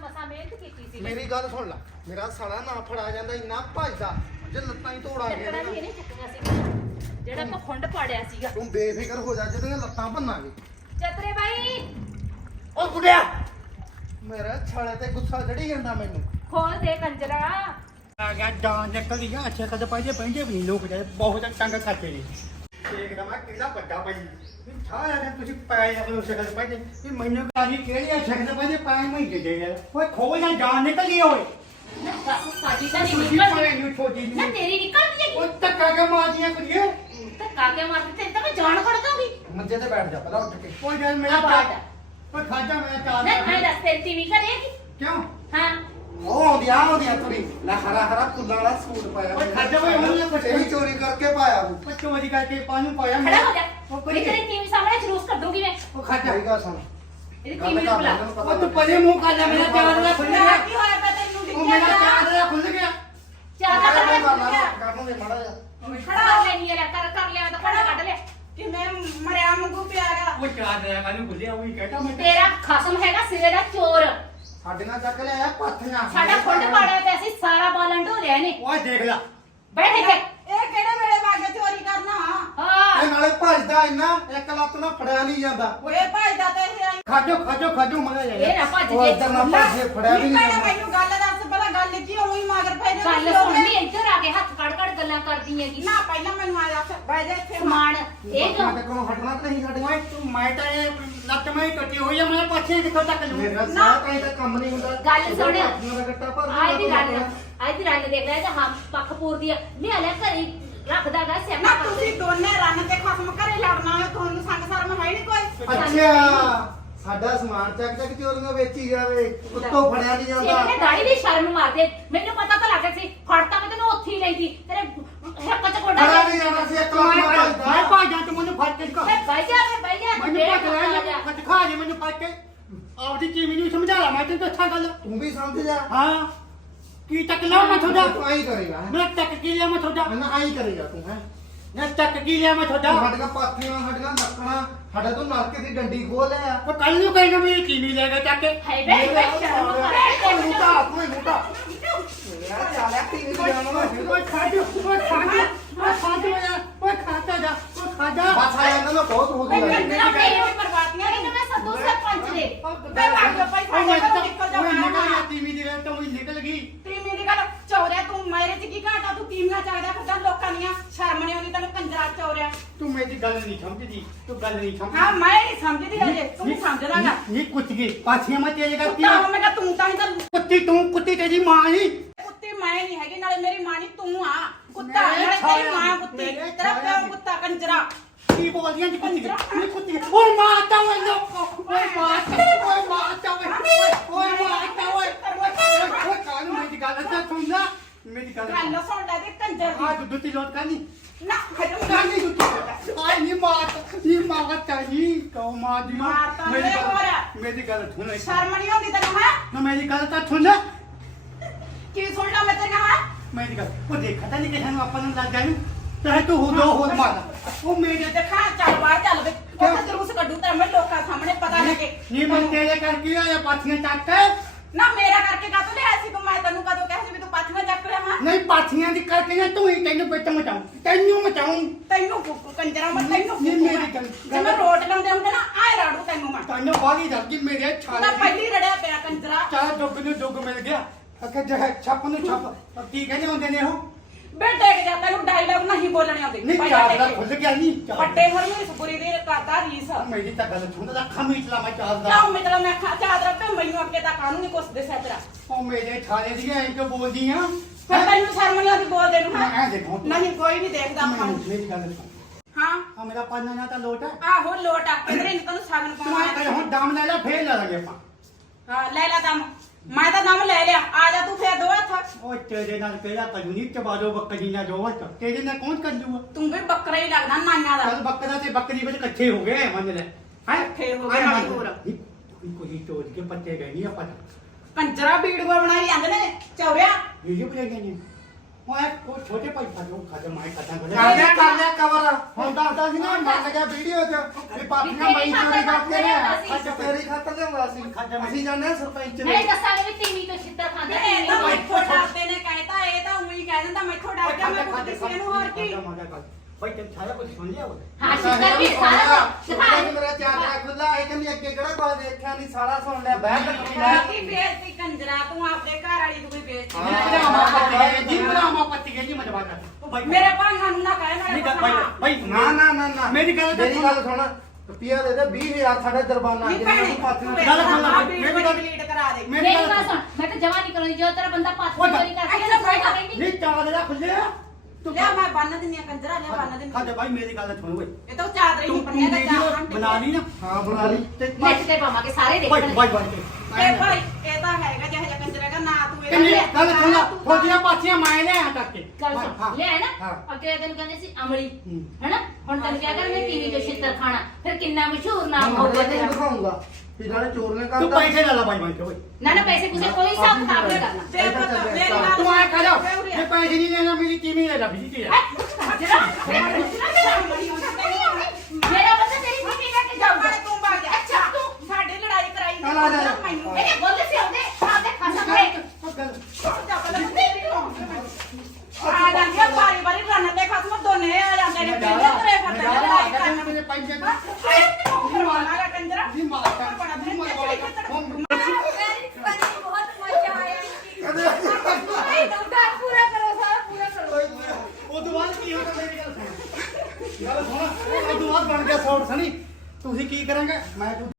ਮਸਾ ਮਿਹਨਤ ਕੀਤੀ ਸੀ। ਮੇਰੀ ਗੱਲ ਸੁਣ ਲੈ ਮੇਰਾ ਸਾਲਾ ਨਾ ਫੜਾ ਜਾਂਦਾ ਇੰਨਾ ਭੱਜਦਾ ਜੇ ਲੱਤਾਂ ਹੀ ਤੋੜਾ ਵੀ ਇਹਨੇ ਸੀ ਜਿਹੜਾ ਆਪਾਂ ਖੁੰਡ ਪਾੜਿਆ ਸੀਗਾ। ਤੂੰ ਬੇਫਿਕਰ ਹੋ ਜਾ ਜਦੋਂ ਲੱਤਾਂ ਭੰਨਾਂਗੇ। ਚਤਰੇ ਬਾਈ! ਓ ਗੁੱਡਿਆ! ਮੇਰਾ ਛਾਲੇ ਤੇ ਗੁੱਸਾ ਚੜੀ ਜਾਂਦਾ ਮੈਨੂੰ। ਖੋਲ ਦੇ ਕੰਜਰਾ। ਆ ਗਿਆ ਜਾਨ ਨਿਕਲ ਗਿਆ ਅੱਛੇ ਕਦੇ ਪੈਂਦੇ ਪੈਂਦੇ ਵੀ ਨਹੀਂ ਲੋਕ ਜਾਏ ਬਹੁਤ ਤੰਗ ਕਰਦੇ ਨੇ। ਦੇਖਦਾ ਮੈਂ ਕਿਹੜਾ ਵੱਡਾ ਭਾਈ। ਸਾਰਾ ਦਿਨ ਤੁਸੀਂ ਪਾਏ ਜਾਂਦੇ ਹੋ ਸ਼ਕਲ ਪੈਂਦੇ ਇਹ ਮੈਨੂੰ ਕਾਹੀ ਕਿਹੜੀ ਸ਼ਕਲ ਪੈਂਦੇ ਪਾਏ ਮੈਂ ਦੇ ਯਾਰ ਓਏ ਖੋ ਜਾਂ ਜਾਨ ਨਿਕਲ ਓਏ। ਨਾ ਸਾਡੀ ਤਾਂ ਨਹੀਂ ਤੁਸੀਂ ਨਿਕਲਦੀ। ਪਾਏ ਨੂੰ ਛੋਟੀ ਨਾ ਨੂੰ ਤੇਰੀ ਨਿਕਲਦੀ ਹੈ ਓਏ ਧੱਕਾ ਕੇ ਮਾਰਦੀਆਂ ਕੁੜੀਏ? ਤੇ ਕਾਕੇ ਮਾਰਦੇ? ਤੇ ਤਾਂ ਮੈਂ ਜਾਨ ਕੱਢ ਦੂੰਗੀ ਮੰਜੇ ਤੇ ਬੈਠ ਜਾ ਪਹਿਲਾਂ ਉੱਠ ਕੇ। ਓਏ ਜਦ ਮੇਰਾ ਆ ਬਾਤ ਆ। ਓਏ ਖਾਜਾ ਮੈਂ ਚਾਹ ਨਾ ਮੈਂ ਦੱਸ ਤੇਰੀ ਟੀਵੀ ਕਰੇਗੀ ਕਿਉਂ? ਹਾਂ। ਉਹ ਆਉਂਦੀ ਆ ਆਉਂਦੀ ਆ ਤੁਰੀ ਲੈ ਹਰਾ ਹਰਾ ਫੁੱਲਾਂ ਵਾਲਾ ਸੂਟ ਪਾਇਆ। ਓਏ ਖਾਜਾ ਵੀ ਚੋਰੀ ਕਰਕੇ ਪਾਇਆ ਉਹ ਓਏ ਚੋਰੀ ਕਰਕੇ ਪਾਣੂ ਪਾਇਆ ਮੈਂ। ਖੜਾ ਹੋ ਜਾ। ਉਹ ਕੋਈ ਤੇਰੀ ਟੀਵੀ ਸਾਹਮਣੇ ਜਲੂਸ ਕਰ ਦੂੰਗੀ ਮੈਂ? ਉਹ ਖਾਜਾ ਸਹੀ ਗੱਲ ਸੁਣ। ਇਹਦੀ ਟੀਵੀ ਨੂੰ ਬੁਲਾ ਉਹ ਤੂੰ ਪਰੇ ਮੂੰਹ ਕਰ ਲੈ ਮੇਰਾ ਚਾਰ ਦਾ ਖੁੱਲ ਗਿਆ। ਕੀ ਹੋਇਆ ਪਿਆ ਤੈਨੂੰ? ਉਹ ਮੇਰਾ ਚਾਰ ਦਾ ਖੁੱਲ ਗਿਆ। ਚਾਹ ਦਾ ਕਰ ਲੈ ਕਰਨ ਦੇ ਮਾੜਾ ਜਿਹਾ ਖੜਾ ਲੈਣੀ ਲੈ ਕਰ ਕਰ ਲਿਆ ਤਾਂ ਖੜਾ ਕੱਢ ਲਿਆ। ਕਿਵੇਂ ਮਰਿਆ ਮੰਗੂ ਪਿਆਗਾ ਉਹ ਚਾਰ ਦਾ ਕਾਨੂੰ ਖੁੱਲਿਆ ਉਹੀ ਕਹਿਤਾ ਮੈਂ ਤੇਰਾ ਖਸਮ ਹੈਗਾ ਸਿਰੇ ਦਾ ਚੋਰ। ਸਾਡੇ ਨਾਲ ਚੱਕ ਲਿਆ ਪਾਥੀਆਂ ਸਾਡਾ ਖੁੰਡ ਪਾੜਿਆ ਤੇ ਅਸੀਂ ਸਾਰਾ ਬਾਲਣ ਢੋਲਿਆ ਨੇ ਓਏ ਦੇਖ ਲੈ। ਬੈਠ ਇੱਥੇ ਇਹ ਕਿਹੜੇ ਵੇਲੇ ਵਾਗੇ ਚੋਰੀ ਕਰਨਾ ਇਹ ਨਾਲੇ ਭੱਜਦਾ ਇੰਨਾ ਇੱਕ ਲੱਤ ਨਾਲ ਫੜਿਆ ਨਹੀਂ ਜਾਂਦਾ। ਓਏ ਭਾਈ ਦਾ ਤੇ ਇਹ ਆਈ ਖਾਜੋ ਖਾਜੋ ਖਾਜੋ ਮਗਾ ਇਹ ਜਾ ਨਾ ਭੱਜ ਜੇ। ਇੱਧਰ ਨਾ ਭੱਜੇ ਫੜਿਆ ਵੀ ਨੀ ਨਹੀਂ ਭੈਣੇ ਜਾਂਦਾ। ਮੈਨੂੰ ਗੱਲ ਦੱਸ ਪਹਿਲਾਂ ਗੱਲ ਕੀ ਉਹੀ ਮਗਰ ਪੈ ਜਾ ਗੱਲ ਸੁਣਨੀ ਇੱਧਰ ਆ ਕੇ ਹੱਥ ਕੱਢ ਕੱਢ ਗੱਲਾਂ ਕਰਦੀ ਹੈਗੀ। ਨਾ ਪਹਿਲਾਂ ਮੈਨੂੰ ਆ ਜਾ ਬਹਿ ਜਾ ਇੱਥੇ ਸਮਾਨ ਇਹ ਕਿਉਂ ਤੇ ਕੋਲੋਂ ਹਟਣਾ ਤੇ ਨਹੀਂ ਸਾਡੇ ਓਏ ਤੂੰ ਮੈਂ ਤਾਂ ਇਹ ਲੱਤ ਮੈਂ ਹੀ ਕੱਟੀ ਹੋਈ ਆ ਮੈਂ ਪਾਛੇ ਕਿੱਥੋਂ ਤੱਕ ਲੂ ਮੇਰਾ ਸਾਰਾ ਕਹੀਂ ਤਾਂ ਕੰਮ ਨਹੀਂ ਹੁੰਦਾ। ਗੱਲ ਸੁਣ। ਬਾਕੀਆਂ ਦਾ ਗੱਟਾ ਭਰ ਆਏ ਦੀ ਗੱਲ ਆਏ ਦੀ ਗੱਲ ਦੇਖ ਲੈ ਜੇ ਹਾਂ ਪੱਖ ਪੂਰਦੀ ਆ। ਲਿਆ ਲੈ ਘਰੇ ਰੱਖਦਾ ਗਾ ਨਾ ਤੁਸੀਂ ਦੋਨੇ ਰੰਨ ਤੇ ਖਸਮ ਘਰੇ ਲੜਨਾ ਹੈ ਤੁਹਾਨੂੰ ਸੰਗ ਸ਼ਰਮ ਹੈ ਨਹੀਂ ਕੋਈ ਅੱਛਾ। ਸਾਡਾ ਸਮਾਨ ਚੱਕ ਚੱਕ ਚੋਰੀਆਂ ਵੇਚੀ ਜਾਵੇ ਉੱਤੋਂ ਫੜਿਆ ਨਹੀਂ ਇਹਨੇ ਜਾਂਦਾ ਗਾੜੀ ਦੀ ਸ਼ਰਮ ਮਾਰਦੇ ਮੈਨੂੰ ਪਤਾ ਤਾਂ ਲੱਗ ਸੀ ਫੜਤਾ ਮੈਂ ਤੈਨੂੰ ਉੱਥੇ ਹੀ ਲੈਂਦੀ ਤੇਰੇ ਹੱਕ ਚ ਕੋਡਾ ਫੜਿਆ ਨਹੀਂ ਜਾਂਦਾ ਸੀ ਇੱਕ ਨਾਲ ਮੈਂ ਭੱਜਦਾ ਭਾਜਾਂ ਤੂੰ ਮੈਨੂੰ ਫੜ ਕੇ ਦਿਖਾ। ਮੈਂ ਬਹਿ ਜਾ ਮੈਂ ਬਹਿ ਜਾ ਮੈਨੂੰ ਭੱਜ ਲੈ ਜਾ। ਮੈਂ ਦਿਖਾ ਦੇ ਮੈਨੂੰ ਫੜ ਕੇ। ਆਪਦੀ ਚੀਮੀ ਨੂੰ ਸਮਝਾ ਲਾ ਮੈਂ ਤੈਨੂੰ ਅੱਛਾ ਗੱਲ। ਤੂੰ ਵੀ ਸਮਝ ਜਾ। ਹਾਂ। ਕੀ ਤੱਕ ਲਾ ਮੈਂ ਤੁਹਾਡਾ? ਤੂੰ ਆਈ ਕਰੇਗਾ? ਮੈਂ ਤੱਕ ਕੀ ਲਿਆ ਮੈਂ ਤੁਹਾਡਾ? ਨਾ ਆਈ ਕਰੇਗਾ ਤੂੰ ਹੈ। ਮੈਂ ਤੱਕ ਕੀ ਲਿਆ ਮੈਂ ਤੁਹਾਡਾ? ਸਾਡੀਆਂ ਪਾਥੀਆਂ ਸਾਡੀਆਂ ਲੱਕੜਾਂ ਸਾਡਾ ਤੂੰ ਨਲਕੇ ਦੀ ਡੰਡੀ ਖੋਲ ਲਿਆ ਉਹ ਕੱਲ ਨੂੰ ਕਹਿੰਦਾ ਮੈਂ ਚੀਮੀ ਲੈ ਕੇ ਚੱਕ ਕੇ। ਹਾਏ ਬੈ ਬੈ ਸ਼ਰਮ ਕਰ ਓਏ ਮੁੰਡਾ ਓਏ ਮੁੰਡਾ ਯਾਰ ਚਾਲਿਆ ਟੀਵੀ ਤੇ ਜਾਣਾ ਵਾ ਓਏ ਖਾਜੋ ਓਏ ਖਾਜੋ ਓਏ ਖਾਜੋ ਓਏ ਖਾਤਾ ਜਾ ਓਏ ਖਾਜਾ ਬਸ ਆ ਜਾਂਦਾ ਨਾ ਬਹੁਤ ਹੋ ਮੈਂ ਗਿਆ ਕੰਦਰਾ ਮੇਰੇ ਬਰਬਾਦੀਆਂ ਇਹਨੂੰ ਮੈਂ ਸੱਦੂ ਸਰਪੰਚ ਦੇ। ਵਾਗੇ ਪੈਸਾ ਓਏ ਦੇ ਨਿਕਲ ਜਾ ਓਏ ਨਿਕਲ ਗਿਆ ਟੀਵੀ ਦੀ ਗੱਲ ਤਾਂ ਉਹੀ ਨਿਕਲ ਗਈ ਤੀ ਮੇਰੀ ਗੱਲ ਚੌਰਿਆ ਤੂੰ ਮੇਰੇ ਚ ਕੀ ਘਾਟਾ ਤੂੰ ਕੀਮੀਆਂ ਚੱਕਦਾ ਫਿਰਦਾ ਲੋਕਾਂ ਦੀਆਂ ਸ਼ਰਮ ਨਹੀਂ ਆਉਂਦੀ ਤੈਨੂੰ ਕੰਜਰਾ ਚੌਰਿਆ ਤੂੰ ਮੇਰੀ ਗੱਲ ਨਹੀਂ ਸਮਝਦੀ ਤੂੰ ਗੱਲ ਨਹੀਂ ਸਮਝਦੀ। ਹਾਂ ਮੈਂ ਨਹੀਂ ਸਮਝਦੀ ਹਜੇ ਤੂੰ ਨਹੀਂ ਸਮਝਦਾਗਾ। ਨਹੀਂ ਕੁੱਤ ਪਾਛੀਆਂ ਮੈਂ ਤੇਰੇ ਕਰਤੀ ਕੁੱਤਾ ਮੈਂ ਕਿਹਾ ਤੂੰ ਤਾਂ ਨਹੀਂ ਤਾਂ ਕੁੱਤੀ ਤੂੰ ਕੁੱਤੀ ਤੇਰੀ ਮਾਂ ਨਹੀਂ ਕੁੱਤੀ ਮੈਂ ਨਹੀਂ ਹੈਗੀ ਨਾਲੇ ਮੇਰੀ ਮਾਂ ਨਹੀਂ ਤੂੰ ਆ। ਕੁੱਤਾ ਨਾਲੇ ਤੇਰੀ ਮਾਂ ਕੁੱਤੀ। ਤੇਰਾ ਪਿਓ। ਕੁੱਤਾ ਕੰਜਰਾ। ਕੀ ਬੋਲਦੀਆਂ ਜੀ ਕੁੱਤੀ ਨਹੀਂ ਕੁੱਤੀ ਓਏ ਮਾਤਾ ਓਏ ਲੋਕੋ ਓਏ ਮਾਤਾ ਓਏ ਮਾਤਾ ਓਏ ਓਏ ਮਾਤਾ ਓਏ। ਓਏ ਕਾਨੂੰ ਮੇਰੀ ਗੱਲ ਤਾਂ ਸੁਣ ਲੈ ਮੇਰੀ ਗੱਲ ਗੱਲ ਸੁਣ ਲੈ ਦੇ ਕੰਜਰ ਆ ਦੀ ਦੁੱਤੀ ਲੋਟ ਕਰਨੀ ਮੇਰੀ। ਗੱਲ ਹੈ? ਨਾ ਆਪਾਂ ਨੂੰ ਜਾਣੀ ਚਾਹੇ ਤੂੰ ਚੱਲ ਜਲੂਸ ਕੱਢੂ ਤੇ ਮੈਂ ਲੋਕਾਂ ਸਾਹਮਣੇ ਪਤਾ ਲੱਗੇ। ਤੇਰੇ ਕਰਕੇ ਪਾਥੀਆਂ ਚੱਕ ਨਾ ਮੇਰਾ ਕਰਕੇ ਸੀ ਤੂੰ ਮੈਂ ਤੈਨੂੰ ਕਦੋਂ ਕਹਿ ਸੀ ਵੀ ਤੂੰ ਪਾਥੀਆਂ ਚੱਕ ਲਿਆ ਹਾਂ ਨਹੀਂ ਪਾਥੀਆਂ ਦੀ ਕਰਕੇ ਨਾ ਤੂੰ ਹੀ ਤੈਨੂੰ ਵਿੱਚ ਮਚਾਉਂ ਤੈਨੂੰ ਮਚਾਉਂ। ਤੈਨੂੰ ਕੁ- ਕੰਜਰਾ ਮੈਂ ਤੈਨੂੰ ਨਹੀਂ, ਮੇਰੀ ਗੱਲ- ਜਿਵੇਂ ਰੋਟ ਲਾਉਂਦੇ ਹੁੰਦੇ ਨਾ ਆਏ ਰਾੜੂ ਤੈਨੂੰ ਮੈਂ। ਤੈਨੂੰ ਬਾਹਲੀ ਦੱਸਦੀ ਮੇਰੇ ਤੂੰ ਛਾਲੇ ਤਾਂ ਪਹਿਲੀ ਰੜਿਆ ਪਿਆ ਕੰਜਰਾ। ਚਾਹ ਦੁੱਗ ਨੂੰ ਦੁੱਗ ਮਿਲ ਗਿਆ। ਅਕੇ ਜਹ ਛੱਪ ਨੂੰ ਛੱਪ ਕੀ ਕਹਿੰਦੇ ਹੁੰਦੇ ਨੇ ਉਹ? ਬੇ ਟੇਕ ਜਾ ਤੈਨੂੰ ਡਾਇਲੌਗ ਨਹੀਂ ਬੋਲਣੇ ਆਉਂਦੇ। ਨਹੀਂ ਪਹਿਲਾਂ ਚਾਰ ਦਾ ਟੇਕ। ਖੁੱਲ ਗਿਆ ਨਹੀਂ ਚਾਰ ਵੱਡੇ ਹਰਮੀ ਸੁਪਰੀ ਦੀ ਕਰਦਾ ਰੀਸ। ਮੇਰੀ ਤਾਂ ਗੱਲ ਸੁਣ ਲੈ ਖਮੀ ਚਲਾ ਮੈਂ ਚਾਰ ਦਾ। ਕਿਉਂ ਮਤਲਬ ਮੈਂ ਖਾ ਚਾਦਰ ਪੇ ਮੈਨੂੰ ਅੱਗੇ ਤਾਂ ਕਾਨੂੰ ਨਹੀਂ ਕੁਛ ਦਿਸਿਆ ਤੇਰਾ। ਉਹ ਮੇਰੇ ਛਾਲੇ ਦੀ ਐਂ ਕਿਉਂ ਬੋਲਦੀ ਆ? ਫਿਰ ਤੈਨੂੰ ਸ਼ਰਮ ਨਹੀਂ ਆਉਂਦੀ ਬੋਲਦੇ ਨੂੰ ਮੈਂ ਹੈ? ਐਂ ਦੇਖੋ। ਨਹੀਂ ਕੋਈ ਨਹੀਂ ਦੇਖਦਾ ਆਪਾਂ ਨੂੰ। ਮੇਰੀ ਗੱਲ ਸੁਣ। ਹਾਂ? ਆ ਮੇਰਾ ਪਾਣਾ ਨਾ ਤਾਂ ਲੋਟ ਹੈ। ਆਹੋ ਲੋਟ ਆ। ਕਿਧਰੇ ਨਹੀਂ ਤੈਨੂੰ ਸਾਗਨ ਤੂੰ ਐਂ ਕਰ ਪਾਉਣਾ ਹੁਣ ਦਮ ਲੈ ਲੈ ਫੇਰ ਲੈ ਲਾਂਗੇ ਆਪਾਂ। ਹਾਂ ਲੈ ਲੈ ਦਮ। ਮੈਂ ਤਾਂ ਦਮ ਲੈ ਲਿਆ। ਆ ਜਾ ਤੂੰ ਫੇਰ ਦੋ ਹੱਥ। ਉਹ ਤੇਰੇ ਨਾਲ ਕਿਹੜਾ ਕਜੂਨੀ ਚਬਾ ਦੋ ਬੱਕਰੀ ਨਾਲ ਵਟ ਤੇਰੇ ਨਾਲ ਕੌਣ ਕਰ ਜੂਗਾ? ਤੂੰ ਵੀ ਬੱਕਰਾ ਹੀ ਲੱਗਦਾ ਨਾਈਆਂ ਦਾ। ਕੱਲ ਬੱਕਰਾ ਤੇ ਬੱਕਰੀ ਵਿੱਚ ਇਕੱਠੇ ਹੋ ਗਏ ਮੰਨ ਲੈ। ਹੈ? ਇਕੱਠੇ ਹੋ ਗਏ, ਹੋਰ। ਕੋਈ ਤੋੜ ਕੇ ਪੱਤੇ ਗਏ ਨਹੀਂ ਆਪਾਂ ਕੰਜਰਾ ਵੀਡੀਓ ਬਣਾਈ ਜਾਂਦੇ ਨੇ ਚੌਰਿਆ। ਵੀਡੀਓ ਬਣਾਈ ਗਏ ਨੇ ਓਏ ਉਹ ਛੋਟੇ ਭਾਈ ਖਾਜੋ ਖਾਜੋ ਮੈਂ ਖਾਜਾਂ ਕਰ ਲਿਆ ਕਰ ਲਿਆ ਕਵਰ ਹੁਣ ਦੱਸਦਾ ਸੀ ਨਾ ਮੰਨ ਗਿਆ ਵੀਡੀਓ 'ਚ ਵੀ ਪਾਪੀਆਂ ਮਈ ਚੋਰੀ ਕਰਕੇ ਨੇ। ਅੱਜ ਤੇਰੀ ਖਾਤਰ ਲਿਆਉਂਦਾ ਸੀ। ਅਸੀਂ ਹਾਂ ਸਰਪੰਚ ਨਹੀਂ ਨੇ ਦੱਸਾਂਗੇ ਵੀ ਤੀਵੀਂ ਤੋਂ ਛਿੱਤਰ ਖਾਂਦੇ ਇਹ ਤਾਂ। ਮੈਥੋਂ ਡਰਦੇ ਨੇ ਕਹਿਤਾ ਇਹ ਤਾਂ ਉਹੀ ਕਹਿ ਦਿੰਦਾ ਮੈਥੋਂ ਡਰ ਗਿਆ ਮੈਂ ਕੁਝ ਕਿਸੇ ਨੂੰ ਹੋਰ ਕੀ। ਭਾਈ ਤੇ ਸਾਰਾ ਕੁਝ ਸੁਣ ਲਿਆ ਉਹ ਹਾਂ ਛਿੱਤਰ ਵੀ ਸਾਰਾ ਸਿਖਾ ਸਿਖਾ ਮੇਰਾ ਚਾਚਾ ਖੁੱਲਾ ਇਹ ਕਹਿੰਦੀ ਅੱਗੇ ਕਿਹੜਾ ਕੋਈ ਦੇਖਿਆ ਨਹੀਂ ਸਾਰਾ ਸੁਣ ਲਿਆ ਬਹਿ ਕੇ ਬਾਕੀ ਬੇਇੱਜ਼ਤੀ ਕੰਜਰਾ ਤੂੰ ਆਪਦੇ ਘਰ ਵਾਲੀ ਦੀ ਕੋਈ ਬੇਇੱਜ਼ਤੀ ਹਾਂ। ਨਾ ਮੇਰਾ ਮਾਂ ਪੱਤੀ ਹੈ ਜੀ ਮੇਰਾ ਮਾਂ ਪੱਤੀ ਹੈ ਜੀ ਮੈਂ ਜਵਾਬ ਉਹ ਭਾਈ ਮੇਰੇ ਭਾਂਗਾ ਨੂੰ ਨਾ ਕਹਿ ਨਹੀਂ ਮੇਰੇ ਭਾਈ ਭਾਈ ਨਾ ਨਾ ਨਾ ਨਾ। ਮੇਰੀ ਗੱਲ ਤਾਂ ਮੇਰੀ ਗੱਲ ਸੁਣ। ਰੁਪਿਆ ਦੇ ਦੇ 20000 ਸਾਡੇ ਦਰਬਾਨਾ ਨਹੀਂ ਭੈਣੇ ਨੂੰ ਤੂੰ ਨੂੰ। ਗੱਲ ਸੁਣ ਲੈ, ਮੇਰੀ ਮੇਰੀ ਗੱਲ- ਡਿਲੀਟ ਕਰਾ ਦੇ। ਮੇਰੀ ਮੇਰੀ ਗੱਲ ਸੁਣ। ਮੈਂ ਤਾਂ ਜਮਾ ਨਹੀਂ ਕਰਾਂਗੀ ਜਦੋਂ ਤੇਰਾ ਬੰਦਾ ਪਾਸ ਉਹ ਜਾ- ਚੋਰੀ ਕਰਕੇ ਨਾ ਕੋਈ ਕਹਿੰਦੀ ਨਹੀਂ ਚਾਵਲ ਦਾ ਖੁੱਲੇ ਤੂੰ ਲਿਆ ਮੈਂ ਬੰਨ ਦਿੰਨੀ ਆ ਕੰਜਰਾ ਲਿਆ ਬੰਨ ਦਿੰਨੀ ਖਾਜਾ ਭਾਈ ਮੇਰੀ ਗੱਲ ਸੁਣ ਓਏ। ਇਹ ਤਾਂ ਚਾਦਰੀ ਤੂੰ ਨਹੀਂ ਬੰਨਿਆ ਤਾਂ ਵੀਡੀਓ ਚਾਹਾਂ ਬਣਾ ਲਈ ਨਾ। ਹਾਂ ਬਣਾ ਲਈ। ਤੇ ਨੈਟ ਤੇ ਪਾਵਾਂਗੇ ਸਾਰੇ ਭਾਈ ਦੇਖਣਗੇ ਭਾਈ ਭਾਈ ਇਹ ਭਾਈ ਇਹ ਤਾਂ ਹੈਗਾ ਜਿਹੋ ਜਿਹਾ ਕੰਜਰਾ ਹੈਗਾ ਨਾ ਤੂੰ ਇਹਦਾ ਕਿੰਨੀ ਲਿਆ, ਗੱਲ ਸੁਣ ਲੈ ਨਾ ਤੂੰ ਫੌਜੀਆਂ ਪਾਛੀਆਂ ਮੈਂ ਲੈ ਆ ਕਰਕੇ। ਗੱਲ ਹਾਂ, ਸੁਣ ਲਿਆ ਨਾ ਹਾਂ। ਅੱਗੇ ਤੈਨੂੰ ਕਹਿੰਦੇ ਸੀ ਅਮਲੀ ਹੂੰ। ਹੈਨਾ? ਹੁਣ ਤੈਨੂੰ ਕਿਹਾ ਕਰਨੇ ਟੀਵੀ ਤੋਂ ਛਿੱਤਰ ਖਾਣਾ ਫਿਰ ਕਿੰਨਾ ਮਸ਼ਹੂਰ ਨਾਮ ਹੋਊਗਾ ਤੈਨੂੰ ਤੇਰਾ? ਦਿਖਾਉਂਗਾ ਵੀ ਨਾਲੇ ਚੋਰ ਨੇ ਤੂੰ ਕਰਦਾ ਪੈਸੇ ਲੈ ਲੈ ਭਾਈ ਭਾਈ ਓਏ। ਨਾ ਨਾ ਪੈਸੇ ਪੂਸੇ ਕੋਈ ਹਿਸਾਬ ਕਿਤਾਬ ਨਹੀਂ ਕਰਨਾ। ਤੇ ਤੂੰ ਆ ਖਾ ਜਾ। ਜੇ ਪੈਸੇ ਨਹੀਂ ਲੈਣਾ ਮੇਰੀ ਟੀਵੀ ਲੈ ਲੈ ਵੀ ਜੀ ਮੇਰਾ ਬੰਦਾ ਤੇਰੀ ਟੀਵੀ ਲੈ ਕੇ ਜਾਊਗਾ। ਜਾਊਗਾ ਤੂੰ ਬਾਗ ਜਾ ਅੱਛਾ ਤੂੰ ਸਾਡੇ ਲੜਾਈ ਕਰਾਈ ਚੱਲ ਆ ਜਾ। ਮੈਨੂੰ ਇਹਨੇ ਬੋਲੇ ਸੀ ਆਉਂਦੇ ਆਉਂਦੇ ਖਾਸਾ ਬ੍ਰੇਕ ਆ ਜਾਂਦੀ ਆ ਬਾਰੀ ਬਾਰੀ ਰਨ ਤੇ ਖਸਮ ਦੋਨੇ ਆ ਜਾਂਦੇ ਨੇ ਕਿੰਨੇ ਤੁਰੇ ਫਿਰਦੇ ਨੇ ਲੜਾਈ ਕਰਨ ਮੇਰੇ ਪੈਸੇ ਕਰਵਾਉਣਾ ਗਾ ਕੰਜਰਾ ਨਹੀਂ ਮਾਰਦਾ ਬੜਾ ਨਹੀਂ ਮਾਰਦਾ ਹੁਣ ਉਹ ਤੋਂ ਬਾਅਦ ਕੀ ਹੋਣਾ ਮੇਰੀ ਗੱਲ ਸੁਣ ਗੱਲ ਸੁਣ ਉਹ ਤੋਂ ਬਾਅਦ ਬਣ ਗਿਆ ਸੌਟ ਸਣੀ ਤੁਸੀਂ ਕੀ ਕਰਾਂਗੇ? ਮੈਂ